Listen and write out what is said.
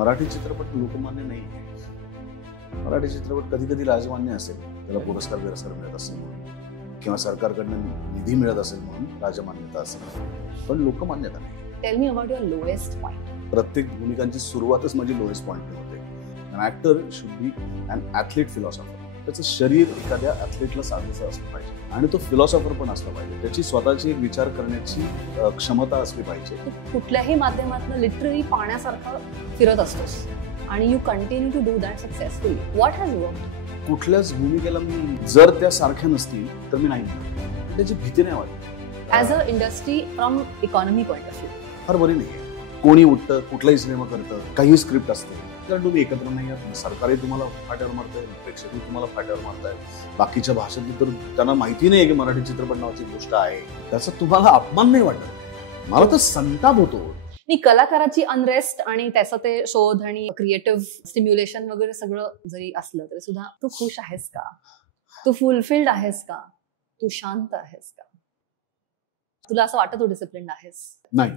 मराठी चित्रपट लोकमान्य नाही आहे. मराठी चित्रपट कधी कधी राजमान्य असेल, त्याला पुरस्कार बिरस्कार मिळत असेल म्हणून, किंवा सरकारकडनं निधी मिळत असेल म्हणून राजमान्यता असेल, पण लोकमान्यता नाही. Tell me about your lowest point. प्रत्येक भूमिकांची सुरुवातच माझी लोएस्ट पॉइंट होते. An actor should be an athlete philosopher. त्याचं शरीर एखाद्या ऍथलीटला साजेसं असलं पाहिजे आणि तो फिलॉसॉफर पण असला पाहिजे. त्याची स्वतःची विचार करण्याची क्षमता असली पाहिजे. कुठल्याही माध्यमातून लिटरली पाण्यासारखं फिरत असतोस आणि you continue to do that successfully. What has worked? कुठल्याच भूमिकेला मी जर त्या सारख्या नसतील तर मी नाही म्हणत. त्याची भीती नाही वाटत. As a industry from economy point of view फार बरी नाही. कोणी उठतं, कुठलाही सिनेमा करतं, काही स्क्रिप्ट असते, कारण तुम्ही एकत्र नाही आहात. सरकारी तुम्हाला फाट्यावर मारताय, प्रेक्षक तुम्हाला फाट्यावर मारताय. बाकीच्या भाषेतली तर त्यांना माहिती नाही की मराठी चित्रपट नावाची गोष्ट आहे. त्याचा तुम्हाला अपमान नाही वाटत. मला तर संताप होतो. कलाकाराची अनरेस्ट आणि त्याचं ते शोध आणि क्रिएटिव्ह स्टिम्युलेशन वगैरे सगळं जरी असलं तरी सुद्धा तू खुश आहेस का? तू फुलफिल्ड आहेस का? तू शांत आहेस का? तुला असं वाटत तू डिसिप्लिन्ड आहेस? नाही.